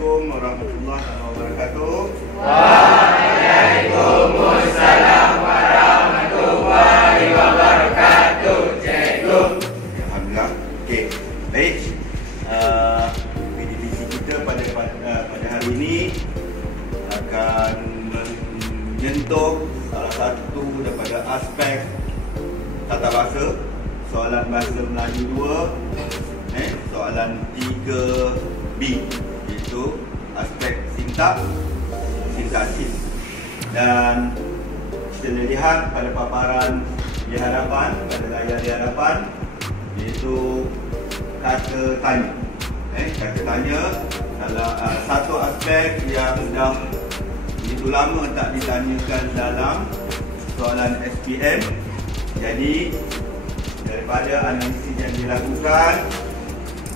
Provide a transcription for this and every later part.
Assalamualaikum warahmatullahi wabarakatuh. Waalaikumsalam warahmatullahi wabarakatuh, cikgu. Alhamdulillah. Okey. Baik. PDBC kita pada hari ini akan menyentuh salah satu daripada aspek tata bahasa, soalan bahasa Melayu 2, soalan 3B, iaitu aspek sintaksis. Dan kita lihat pada paparan di hadapan, pada layar di hadapan, iaitu kata tanya. Kata tanya adalah satu aspek yang dah begitu lama tak ditanyakan dalam soalan SPM. Jadi daripada analisis yang dilakukan,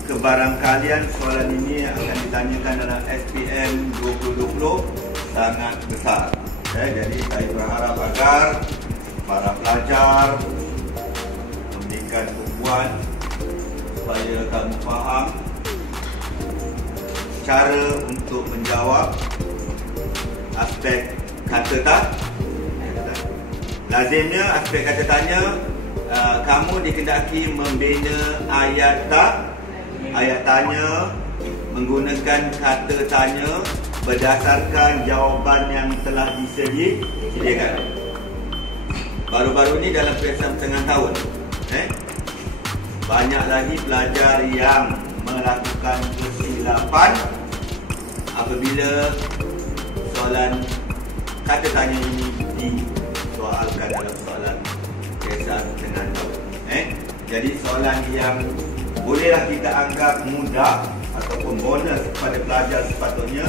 kebarangkalian soalan ini akan ditanyakan dalam SPM 2020 sangat besar. Jadi saya berharap agar para pelajar memberikan tumpuan supaya kamu faham cara untuk menjawab aspek kata tanya. Lazimnya aspek kata tanya, kamu dikendaki membina ayat tanya menggunakan kata tanya berdasarkan jawapan yang telah disediakan. Baru-baru ni dalam periksaan setengah tahun, banyak lagi pelajar yang melakukan kesilapan apabila soalan kata tanya ini disoalkan dalam soalan periksaan setengah tahun. Jadi soalan yang bolehlah kita anggap mudah ataupun bonus kepada pelajar sepatutnya,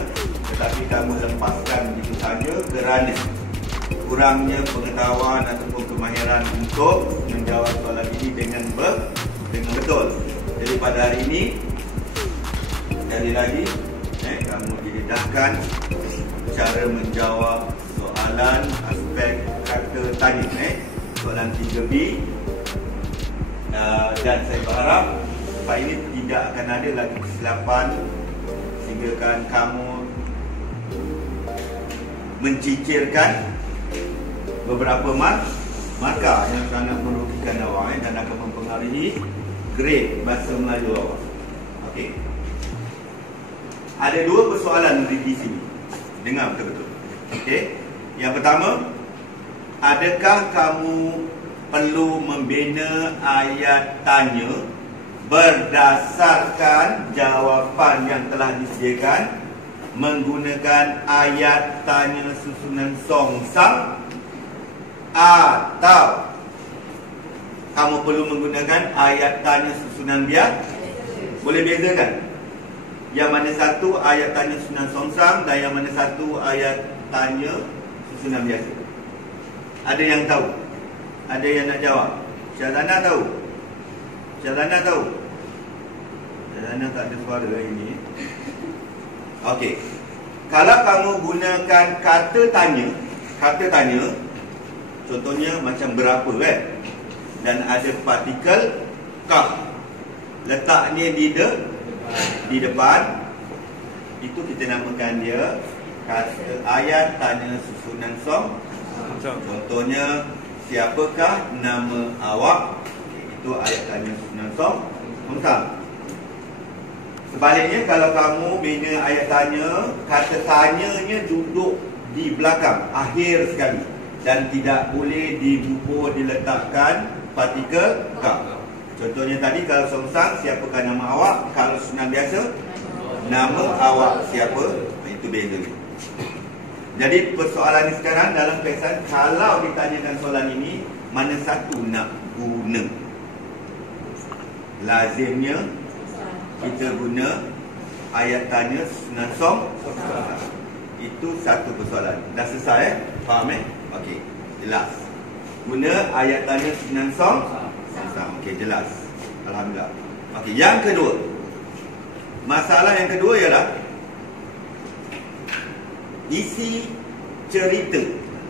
tetapi kamu lepaskan begitu saja kerana kurangnya pengetahuan ataupun kemahiran untuk menjawab soalan ini dengan betul. Jadi pada hari ini, sekali lagi, kamu didedahkan cara menjawab soalan aspek kata tanya, soalan 3B. Dan saya berharap supaya ini tidak akan ada lagi kesilapan sehingga kan kamu mencicirkan beberapa markah yang sangat merugikan awak dan akan mempengaruhi grade bahasa Melayu awak. Okey. Ada dua persoalan di sini. Dengar betul-betul. Okey. Yang pertama, adakah kamu perlu membina ayat tanya berdasarkan jawapan yang telah disediakan menggunakan ayat tanya susunan songsang, atau kamu perlu menggunakan ayat tanya susunan biasa? Boleh bezakan? Yang mana satu ayat tanya susunan songsang dan yang mana satu ayat tanya susunan biasa? Ada yang tahu? Ada yang nak jawab? Syazana tahu? Syazana tahu? Syazana tak ada suara hari ini. Okey. Kalau kamu gunakan kata tanya, contohnya macam berapa dan ada partikel kah, letaknya di depan, itu kita namakan dia kata ayat tanya susunan song. Contohnya, siapakah nama awak? Itu ayat tanya susunan song. Sebaliknya, kalau kamu bina ayat tanya, kata tanyanya duduk di belakang, akhir sekali, dan tidak boleh diletakkan partikel kah. Contohnya tadi, kalau songsang, siapakah nama awak? Kalau susunan biasa, nama awak siapa? Itu beza. Jadi persoalan ini sekarang dalam periksaan, kalau ditanyakan soalan ini, mana satu nak guna? Lazimnya kita guna ayat tanya susunan song. Itu satu persoalan. Dah selesai? Faham Okey, jelas. Guna ayat tanya susunan song. Okey, jelas. Alhamdulillah. Okey, yang kedua. Masalah yang kedua ialah isi cerita.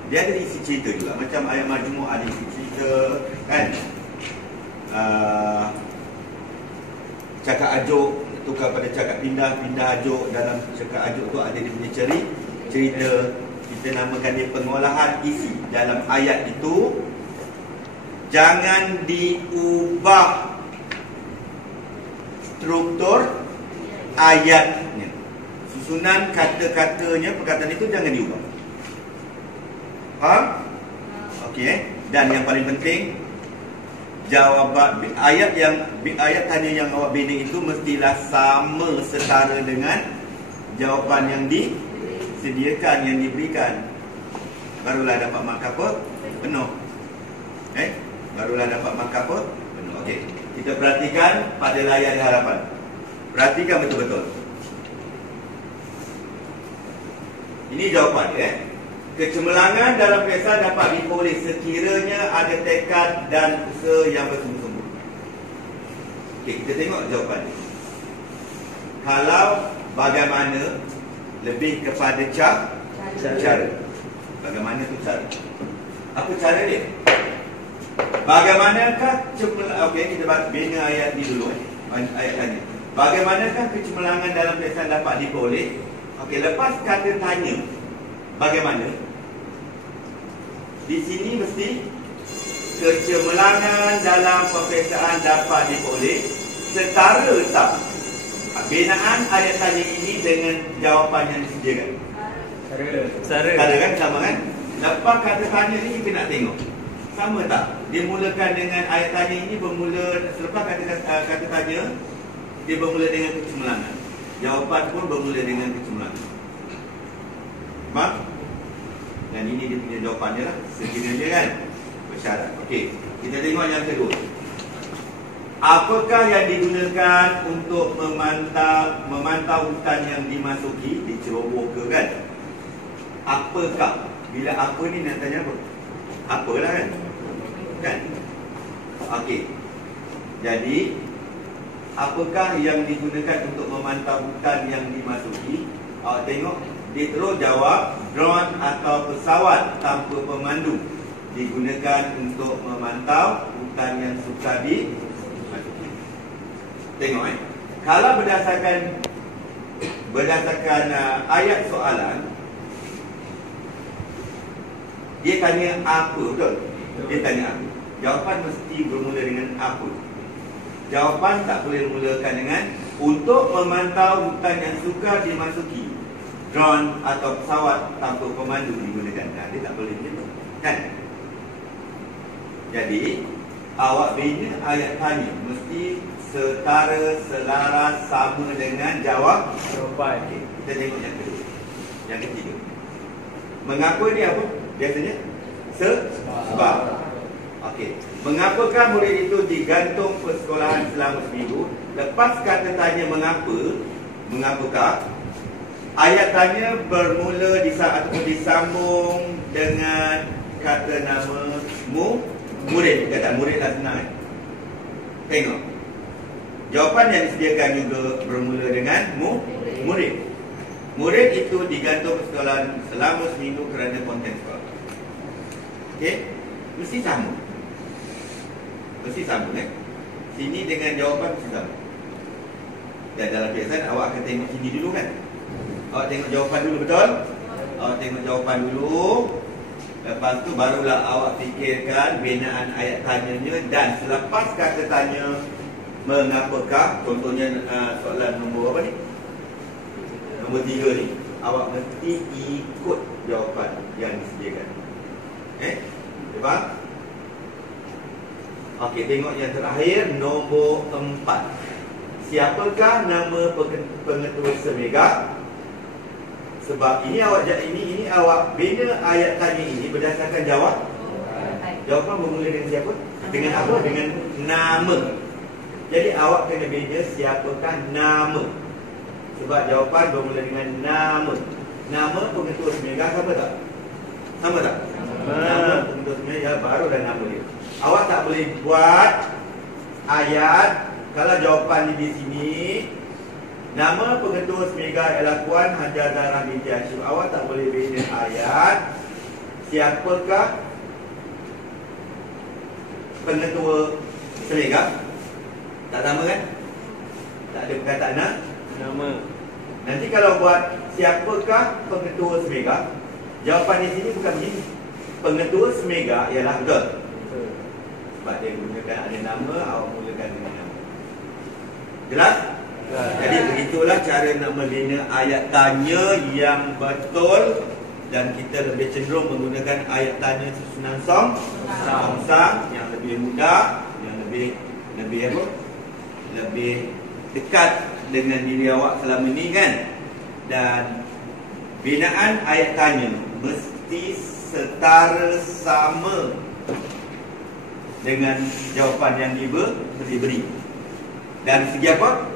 Dia ada isi cerita juga. Macam ayat majmuk ada isi cerita, kan? Cakap ajuk tukar pada cakap pindah ajuk. Dalam cakap ajuk tu ada dia punya cerita. Kita namakan dia pengolahan isi. Dalam ayat itu jangan diubah struktur ayatnya. Susunan kata-katanya, perkataan itu jangan diubah. Faham? Okey. Dan yang paling penting, jawapan ayat tanya yang awak bina itu mestilah sama setara dengan jawapan yang disediakan, yang diberikan. Barulah dapat mark apa? Penuh. Barulah dapat mark apa? Penuh. Okey. Kita perhatikan pada layar di hadapan. Perhatikan betul-betul. Ini jawapan dia. Kecemerlangan dalam periksa dapat diperoleh sekiranya ada tekad dan usaha yang bersungguh-sungguh. Okey, kita tengok jawapan dia. Kalau bagaimana, lebih kepada cara. Bagaimana tu cara? Apa cara dia? Bagaimanakah cemerlangan? Okey, kita bina ayat ni dulu. Ayat tanya. Bagaimanakah kecemerlangan dalam periksa dapat diperoleh? Okey, lepas kata tanya, bagaimana? Di sini mesti kecemerlangan dalam peperiksaan dapat diperoleh setara tak binaan ayat tanya ini dengan jawapan yang disediakan? Setara kan? Sama kan? Lepas kata tanya ni kita nak tengok sama tak? Dimulakan dengan ayat tanya ini bermula, selepas kata tanya dia bermula dengan kecemerlangan. Jawapan pun bermula dengan kecemerlangan. Faham? Dan ini dia punya jawapannya lah. Sekiranya kan bersyarat. Okey, kita tengok yang kedua. Apakah yang digunakan untuk memantau hutan yang dimasuki, diceroboh ke kan? Apakah? Bila apa ni nak tanya apa? Apalah kan? Kan? Okey. Jadi apakah yang digunakan untuk memantau hutan yang dimasuki? Awak tengok. Dia terus jawab, drone atau pesawat tanpa pemandu digunakan untuk memantau hutan yang sukar dimasuki. Tengok kalau berdasarkan ayat soalan, dia tanya apa, betul? Dia tanya apa? Jawapan mesti bermula dengan apa. Jawapan tak boleh mulakan dengan untuk memantau hutan yang sukar dimasuki. Drone atau pesawat tanpa pemandu digunakan. Dia tak boleh begitu, kan? Jadi awak bina ayat tanya mesti setara, selaras, sama dengan jawapan. Okay, kita tengok yang kedua. Yang ketiga. Mengapa dia apa? Biasanya sebab. Okey. Mengapakah murid itu digantung persekolahan selama seminggu? Lepas kata tanya mengapakah? Ayat tanya bermula ataupun disambung dengan kata nama murid. Kata murid dah senang. Tengok. Jawapan yang disediakan juga bermula dengan murid. Murid itu digantung persekolahan selama seminggu kerana konten sekolah. Okey? Mesti sama. Sini dengan jawapan mesti sama. Dan dalam biasa awak akan tengok sini dulu kan? Awak tengok jawapan dulu, betul? Awak tengok jawapan dulu. Lepas tu barulah awak fikirkan binaan ayat tanyanya. Dan selepas kata tanya mengapakah, contohnya soalan nombor apa ni? Nombor 3 ni, awak mesti ikut jawapan yang disediakan. Faham? Okey, tengok yang terakhir, nombor 4. Siapakah nama pengetua Semega? Sebab ini awak bina ayat tanya ini berdasarkan jawapan bermula dengan siapa? Dengan apa? Dengan nama. Jadi awak kena bina siapakah nama. Sebab jawapan bermula dengan nama. Nama pengetua Semega sama tak? Sama tak? Nama pengetua Semega baru dah nama dia. Awak tak boleh buat ayat kalau jawapan di sini. Nama pengetua Semega ialah Puan Hajar Zahra binti Hashim. Awak tak boleh bina ayat siapakah pengetua Semega. Tak sama kan? Tak ada perkataan Nama. Nanti kalau buat siapakah pengetua Semega, jawapan di sini bukan begini. Pengetua Semega ialah betul. Sebab dia gunakan ada nama, awak mulakan dengan nama. Jelas? Jadi begitulah cara nak membina ayat tanya yang betul. Dan kita lebih cenderung menggunakan ayat tanya susunan songsang yang lebih mudah, yang lebih dekat dengan diri awak selama ni kan. Dan binaan ayat tanya mesti setara sama dengan jawapan yang diberi. Dan segi apa?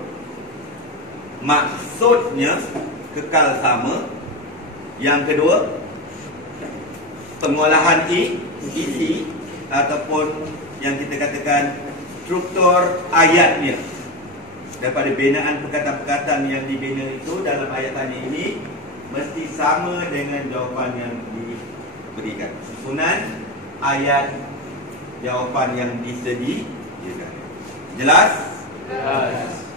Maksudnya kekal sama. Yang kedua, pengolahan isi ataupun yang kita katakan struktur ayatnya. Daripada binaan perkataan-perkataan yang dibina itu dalam ayat tanya ini mesti sama dengan jawapan yang diberikan. Susunan ayat jawapan yang disediakan. Jelas?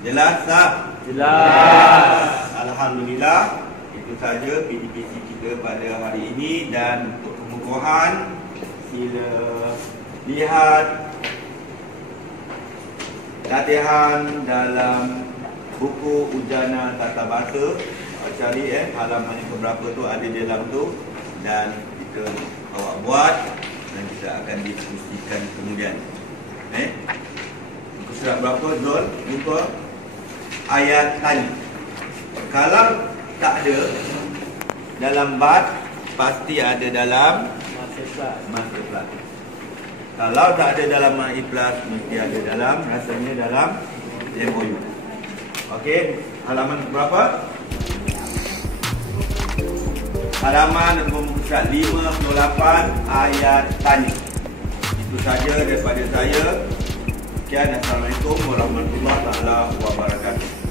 Jelas tak? Jelas. Alhamdulillah. Itu saja PDPC kita pada hari ini. Dan untuk kemudahan, sila lihat latihan dalam buku Ujana Tata Bahasa. Cari halaman yang keberapa tu ada di dalam tu, dan kita awak buat dan kita akan diskusikan kemudian. Buku surat berapa Zul? Buku ayat tanya. Kalau tak ada dalam BAT, pasti ada dalam Masterclass. Kalau tak ada dalam Masterclass, mesti ada dalam, rasanya dalam MOU. Okey, halaman berapa? Halaman nombor surat 58 ayat tanya. Itu saja daripada saya. Sekian, Assalamualaikum warahmatullahi wabarakatuh.